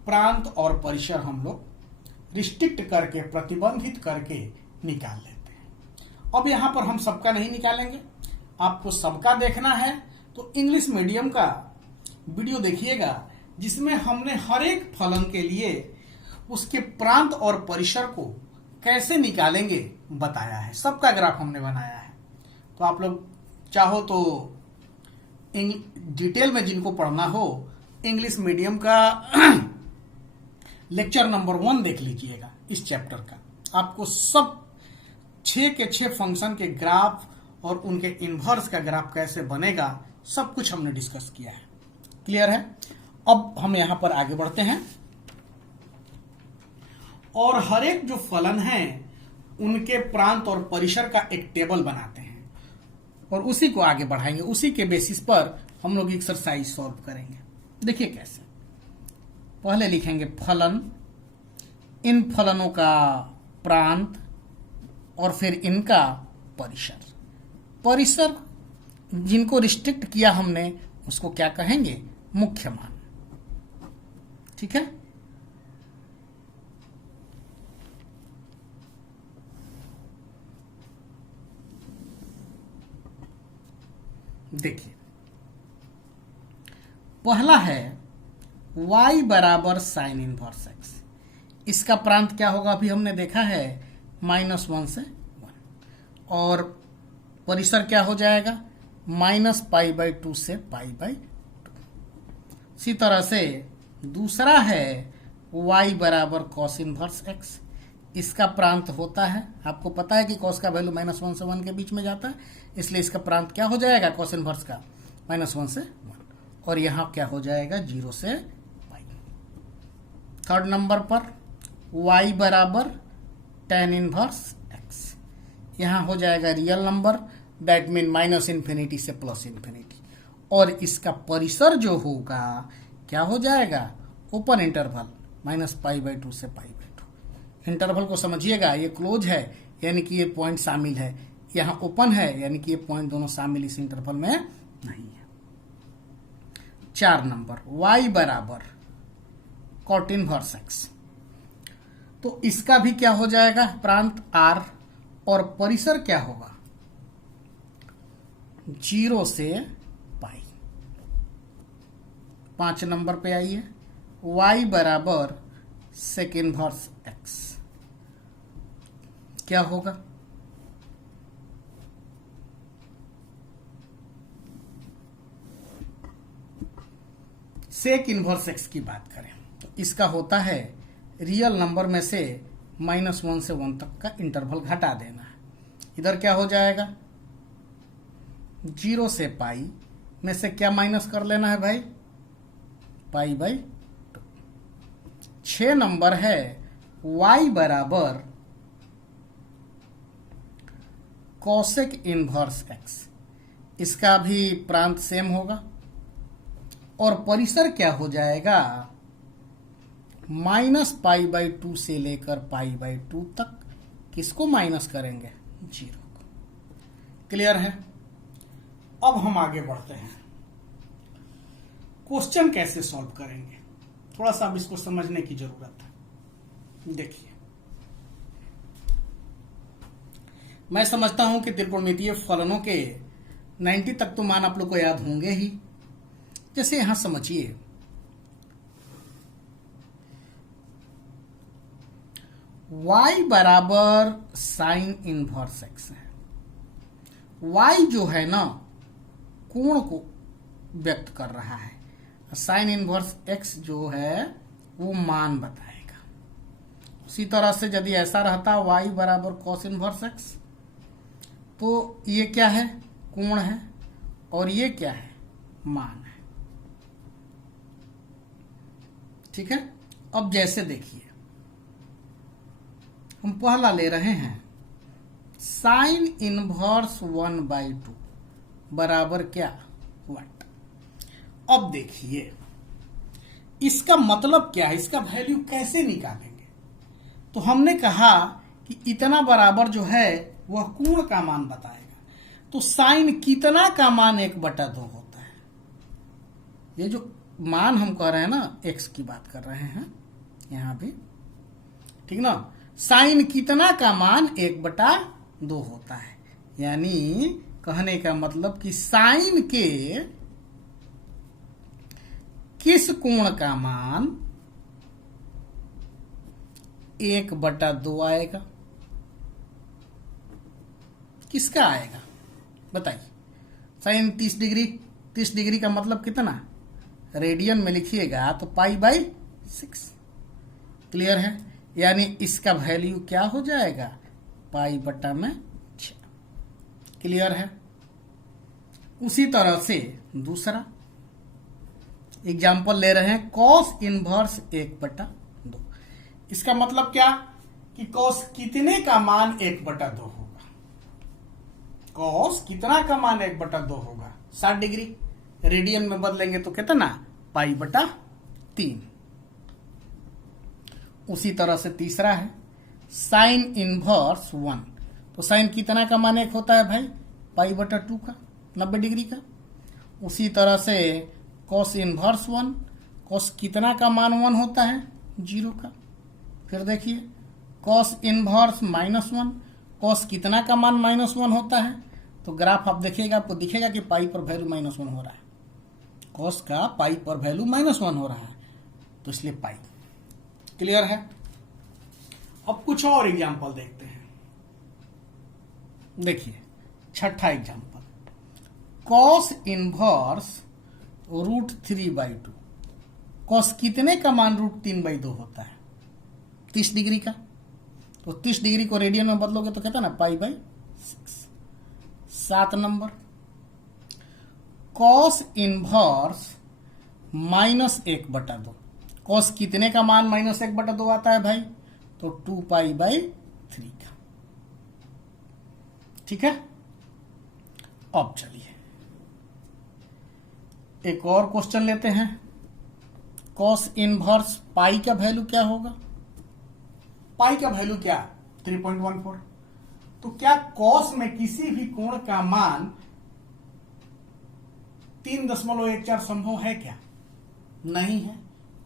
प्रांत और परिसर हम लोग रिस्ट्रिक्ट करके, प्रतिबंधित करके निकाल लेते हैं। अब यहां पर हम सबका नहीं निकालेंगे, आपको सबका देखना है तो इंग्लिश मीडियम का वीडियो देखिएगा, जिसमें हमने हर एक फलन के लिए उसके प्रांत और परिसर को कैसे निकालेंगे बताया है। सबका ग्राफ हमने बनाया है। तो आप लोग चाहो तो डिटेल में जिनको पढ़ना हो, इंग्लिश मीडियम का लेक्चर नंबर 1 देख लीजिएगा इस चैप्टर का। आपको सब 6 के 6 फंक्शन के ग्राफ और उनके इन्वर्स का ग्राफ कैसे बनेगा, सब कुछ हमने डिस्कस किया है। क्लियर है? अब हम यहां पर आगे बढ़ते हैं और हर एक जो फलन है उनके प्रांत और परिसर का एक टेबल बनाते हैं और उसी को आगे बढ़ाएंगे। उसी के बेसिस पर हम लोग एक्सरसाइज सॉल्व करेंगे। देखिए कैसे। पहले लिखेंगे फलन, इन फलनों का प्रांत और फिर इनका परिसर। परिसर जिनको रिस्ट्रिक्ट किया हमने उसको क्या कहेंगे? मुख्य मान। ठीक है? देखिए, पहला है y बराबर साइन इनवर्स एक्स। इसका प्रांत क्या होगा अभी हमने देखा है, -1 से 1, और परिसर क्या हो जाएगा, -π/2 से π/2। इसी तरह से दूसरा है y बराबर कॉस इनवर्स एक्स। इसका प्रांत होता है, आपको पता है कि कॉस का वैल्यू -1 से 1 के बीच में जाता है, इसलिए इसका प्रांत क्या हो जाएगा कॉस इनवर्स का, -1 से 1, और यहां क्या हो जाएगा 0 से π। थर्ड नंबर पर y बराबर tan इनवर्स एक्स। यहां हो जाएगा रियल नंबर, दैट मीन -∞ से +∞, और इसका परिसर जो होगा क्या हो जाएगा, ओपन इंटरवल -π/2 से π/2। इंटरवल को समझिएगा, ये क्लोज है यानी कि ये पॉइंट शामिल है, यहां ओपन है यानी कि ये पॉइंट दोनों शामिल इस इंटरवल में नहीं है। 4 नंबर y बराबर कॉट इनवर्स एक्स। तो इसका भी क्या हो जाएगा, प्रांत r, और परिसर क्या होगा 0 से π। 5 नंबर पे आइए, y बराबर सेक इनवर्स एक्स। क्या होगा, सेक इनवर्स एक्स की बात करें तो इसका होता है रियल नंबर में से -1 से 1 तक का इंटरवल घटा देना है। इधर क्या हो जाएगा, 0 से π में से क्या माइनस कर लेना है भाई, π/2। 6 नंबर है y बराबर कॉसेक इनवर्स एक्स। इसका भी प्रांत सेम होगा और परिसर क्या हो जाएगा, -π/2 से लेकर π/2 तक। किसको माइनस करेंगे, 0 को। क्लियर है? अब हम आगे बढ़ते हैं, क्वेश्चन कैसे सॉल्व करेंगे, थोड़ा सा अब इसको समझने की जरूरत है। देखिए, मैं समझता हूं कि त्रिकोणमितीय फलनों के 90 तक तो मान आप लोग को याद होंगे ही। जैसे यहां समझिए, y बराबर साइन इनवर्स एक्स है। y जो है ना कोण को व्यक्त कर रहा है, साइन इनवर्स x जो है वो मान बताएगा। उसी तरह से यदि ऐसा रहता y बराबर कॉस इनवर्स x, तो ये क्या है, कोण है, और ये क्या है, मान है। ठीक है? अब जैसे देखिए, हम पहला ले रहे हैं साइन इनवर्स 1/2। बराबर क्या 1। अब देखिए इसका मतलब क्या है, इसका वैल्यू कैसे निकालेंगे। तो हमने कहा कि इतना बराबर जो है वह कोण का मान बताएगा। तो साइन कितना का मान 1/2 होता है। ये जो मान हम कह रहे हैं ना, एक्स की बात कर रहे हैं यहां भी, ठीक ना। साइन कितना का मान 1/2 होता है। यानी कहने का मतलब कि साइन के किस कोण का मान 1/2 आएगा। किसका आएगा बताइए। साइन 30 डिग्री, 30 डिग्री का मतलब कितना, रेडियन में लिखिएगा तो π/6। क्लियर है। यानी इसका वैल्यू क्या हो जाएगा, π/6। क्लियर है। उसी तरह से दूसरा एग्जाम्पल ले रहे हैं, कॉस इनवर्स 1/2। इसका मतलब क्या कि कॉस कितने का मान 1/2 होगा। कॉस कितना का मान 1/2 होगा, 60 डिग्री। रेडियन में बदलेंगे तो कितना, π/3। उसी तरह से तीसरा है साइन इनवर्स 1। तो साइन कितना का मान 1 होता है भाई, π/2 का, 90 डिग्री का। उसी तरह से कॉस इनवर्स 1, कॉस कितना का मान 1 होता है, 0 का। फिर देखिए कॉस इनवर्स -1, कॉस कितना का मान -1 होता है। तो ग्राफ आप देखिएगा, आपको दिखेगा कि पाई पर वैल्यू -1 हो रहा है। कॉस का पाई पर वैल्यू -1 हो रहा है, तो इसलिए पाई। क्लियर है। अब कुछ और एग्जाम्पल देखते हैं। देखिए छठा एग्जाम्पल, कॉस इनवर्स √3/2। कॉस कितने का मान √3/2 होता है, 30 डिग्री का। तो 30 डिग्री को रेडियन में बदलोगे तो कहता है ना π/6। 7 नंबर, कॉस इनवर्स -1/2। कॉस कितने का मान -1/2 आता है भाई, तो 2π/3 का। ठीक है। अब चलिए एक और क्वेश्चन लेते हैं। कॉस इनवर्स पाई का वैल्यू क्या होगा, पाई का वैल्यू क्या, 3.14। तो क्या कॉस में किसी भी कोण का मान 3.14 संभव है क्या, नहीं है।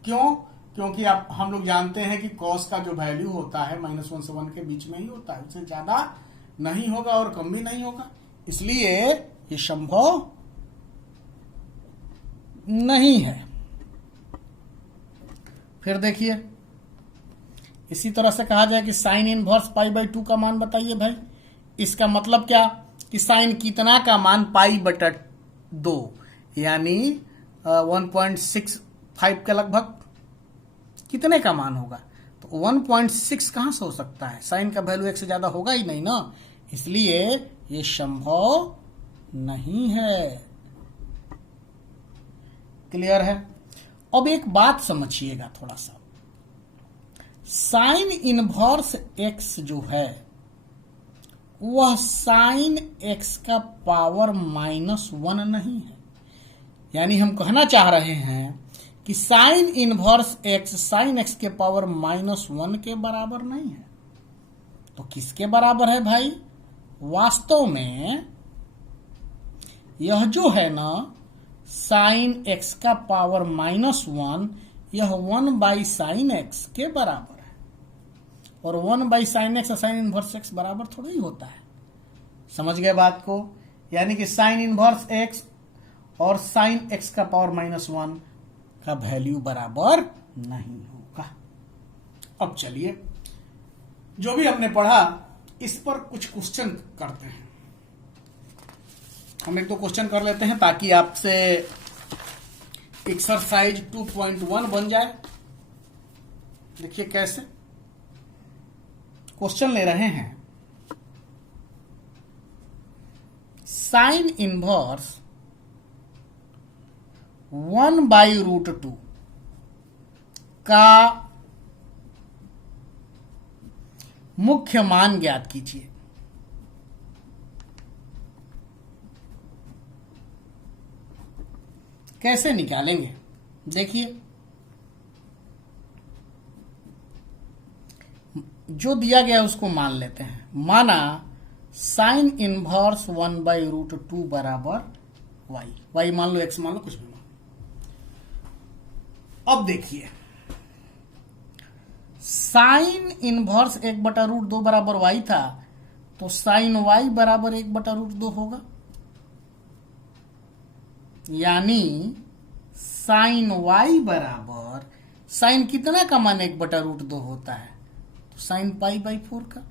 क्यों, क्योंकि आप हम लोग जानते हैं कि कॉस का जो वैल्यू होता है -1 से 1 के बीच में ही होता है, उससे ज्यादा नहीं होगा और कम भी नहीं होगा, इसलिए ये संभव नहीं है। फिर देखिए इसी तरह से कहा जाए कि साइन इनवर्स π/2 का मान बताइए भाई। इसका मतलब क्या कि साइन कितना का मान π/2, यानी 1.65 के लगभग कितने का मान होगा। तो 1.6 कहां से हो सकता है, साइन का वैल्यू 1 से ज्यादा होगा ही नहीं ना, इसलिए ये संभव नहीं है। क्लियर है। अब एक बात समझिएगा थोड़ा सा, साइन इनवर्स x जो है वह साइन x का पावर -1 नहीं है। यानी हम कहना चाह रहे हैं कि sine inverse x sine x के पावर -1 के बराबर नहीं है। तो किसके बराबर है भाई, वास्तव में यह जो है ना साइन x का पावर -1, यह 1/sin x के बराबर है। और 1/sin x और साइन इनवर्स x बराबर थोड़ा ही होता है। समझ गए बात को। यानी कि साइन इनवर्स x और साइन x का पावर -1 का वैल्यू बराबर नहीं होगा। अब चलिए जो भी हमने पढ़ा इस पर कुछ क्वेश्चन करते हैं। हम 1-2 क्वेश्चन कर लेते हैं ताकि आपसे एक्सरसाइज 2.1 बन जाए। देखिए कैसे क्वेश्चन ले रहे हैं, साइन इनवर्स 1/√2 का मुख्य मान ज्ञात कीजिए। कैसे निकालेंगे देखिए, जो दिया गया उसको मान लेते हैं। माना साइन इनवर्स 1/√2 बराबर वाई, वाई मान लो, एक्स मान लो, कुछ भी मान लो। अब देखिए, साइन इनवर्स 1/√2 बराबर वाई था, तो साइन वाई बराबर 1/√2 होगा। यानी साइन वाई बराबर, साइन कितना का मान 1/√2 होता है, तो साइन π/4 का।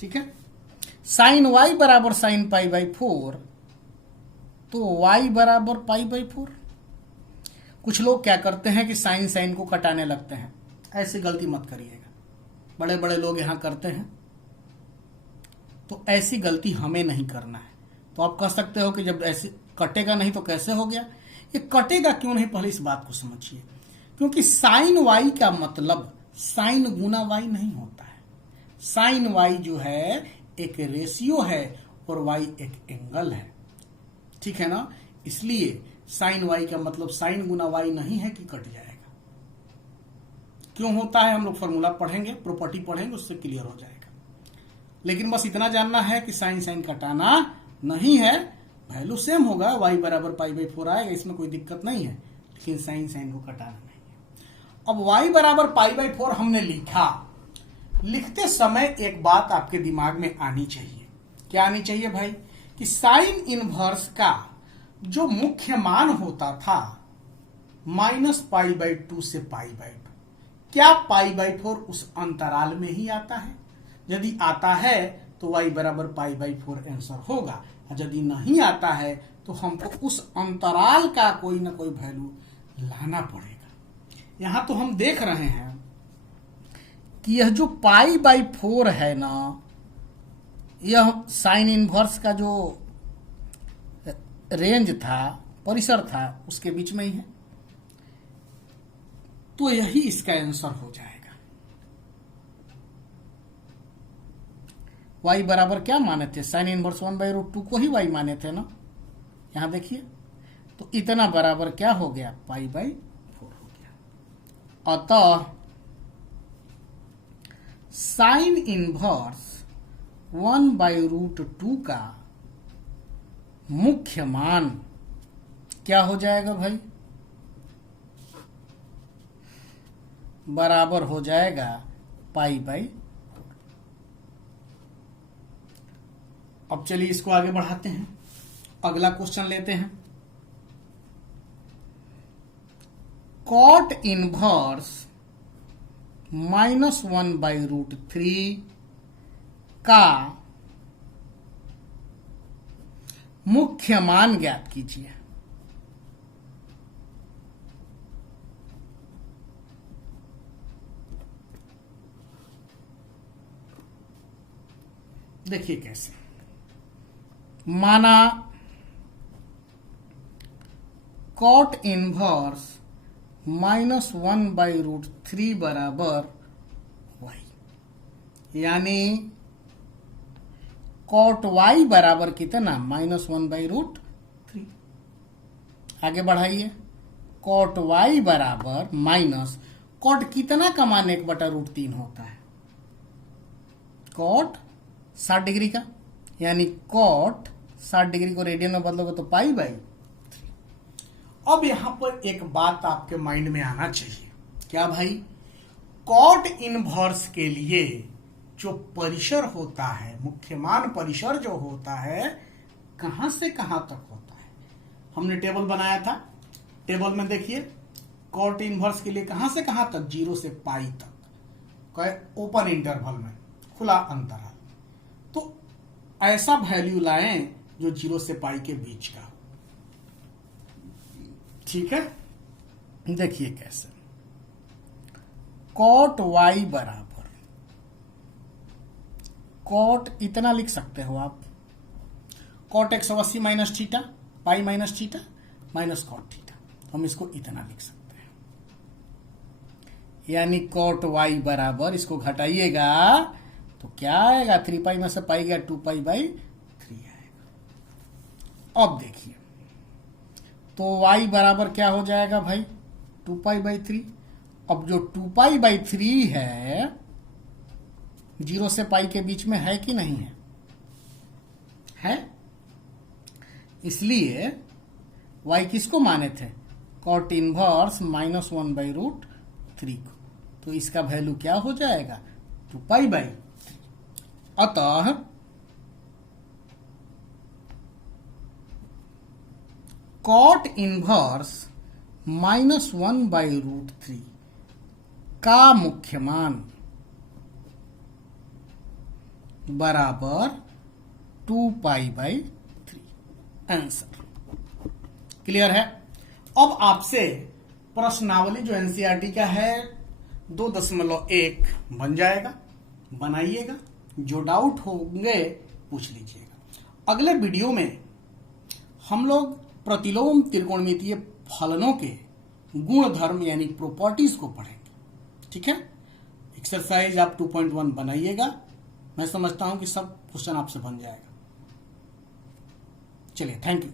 ठीक है, साइन वाई बराबर साइन π/4, तो वाई बराबर π/4। कुछ लोग क्या करते हैं कि साइन साइन को कटाने लगते हैं, ऐसी गलती मत करिएगा, बड़े बड़े लोग यहां करते हैं, तो ऐसी गलती हमें नहीं करना है। तो आप कह सकते हो कि जब ऐसे कटेगा नहीं तो कैसे हो गया, ये कटेगा क्यों नहीं, पहले इस बात को समझिए। क्योंकि साइन वाई का मतलब साइन गुना वाई नहीं होता है। साइन वाई जो है एक रेशियो है और वाई एक एंगल है, ठीक है ना। इसलिए साइन वाई का मतलब साइन गुना वाई नहीं है कि कट जाएगा। क्यों होता है हम लोग फॉर्मूला पढ़ेंगे, प्रॉपर्टी पढ़ेंगे, उससे क्लियर हो जाएगा। लेकिन बस इतना जानना है कि साइन साइन कटाना नहीं है, वैल्यू सेम होगा, वाई बराबर π/4 आएगा, इसमें कोई दिक्कत नहीं है, लेकिन साइन साइन को कटाना नहीं है। अब वाई बराबर π/4 हमने लिखा, लिखते समय एक बात आपके दिमाग में आनी चाहिए। क्या आनी चाहिए भाई, कि साइन इनवर्स का जो मुख्य मान होता था -π/2 से π/2, क्या π/4 उस अंतराल में ही आता है? यदि आता है तो y बराबर π/4 आंसर होगा, और यदि नहीं आता है तो हमको उस अंतराल का कोई ना कोई वैल्यू लाना पड़ेगा। यहां तो हम देख रहे हैं कि यह जो π/4 है ना, यह साइन इनवर्स का जो रेंज था, परिसर था, उसके बीच में ही है, तो यही इसका आंसर हो जाएगा। y बराबर क्या माने थे, साइन इनवर्स 1/√2 को ही y माने थे ना। यहां देखिए, तो इतना बराबर क्या हो गया, π/4 हो गया। अतः साइन इनवर्स 1/√2 का मुख्य मान क्या हो जाएगा भाई, बराबर हो जाएगा π/4। अब चलिए इसको आगे बढ़ाते हैं, अगला क्वेश्चन लेते हैं। कॉट इनवर्स -1/√3 का मुख्य मान ज्ञात कीजिए। देखिए कैसे, माना कॉट इनवर्स -1/√3 बराबर वाई, यानी कॉट वाई बराबर कितना, -1/√3। आगे बढ़ाइए, कॉट वाई बराबर माइनस, कॉट कितना का मान 1/√3 होता है, कॉट 60 डिग्री का, यानी कॉट 60 डिग्री को रेडियन में बदलोगे तो π/3। अब यहां पर एक बात आपके माइंड में आना चाहिए, क्या भाई, कॉट इनवर्स के लिए जो परिसर होता है, मुख्य मान परिसर जो होता है, कहां से कहां तक होता है। हमने टेबल बनाया था, टेबल में देखिए कॉट इनवर्स के लिए कहां से कहां तक, 0 से π तक, ओपन इंटरवल में, खुला अंतराल। तो ऐसा वैल्यू लाएं जो 0 से π के बीच का हो। ठीक है, देखिए कैसे, कॉट वाई बराबर, कॉट इतना लिख सकते हो आप, cot 180 minus theta, pi minus theta minus cot theta, हम इसको इतना लिख सकते हैं। यानी कॉट वाई बराबर, इसको घटाइएगा तो क्या आएगा, 3π में से पाई गया 2π/3 आएगा। अब देखिए तो y बराबर क्या हो जाएगा भाई, 2π/3। अब जो 2π/3 है 0 से पाई के बीच में है कि नहीं है? इसलिए y किसको माने थे, cot इनवर्स -1/√3 को। तो इसका वैल्यू क्या हो जाएगा, 2π/3। अतः cot इनवर्स -1/√3 का मुख्य मान बराबर 2π/3। आंसर क्लियर है। अब आपसे प्रश्नावली जो एनसीईआरटी का है 2.1 बन जाएगा, बनाइएगा। जो डाउट होंगे पूछ लीजिएगा। अगले वीडियो में हम लोग प्रतिलोम त्रिकोणमितीय फलनों के गुण धर्म यानी प्रॉपर्टीज को पढ़ेंगे। ठीक है, एक्सरसाइज आप 2.1 बनाइएगा। मैं समझता हूं कि सब क्वेश्चन आपसे बन जाएगा। चलिए, थैंक यू।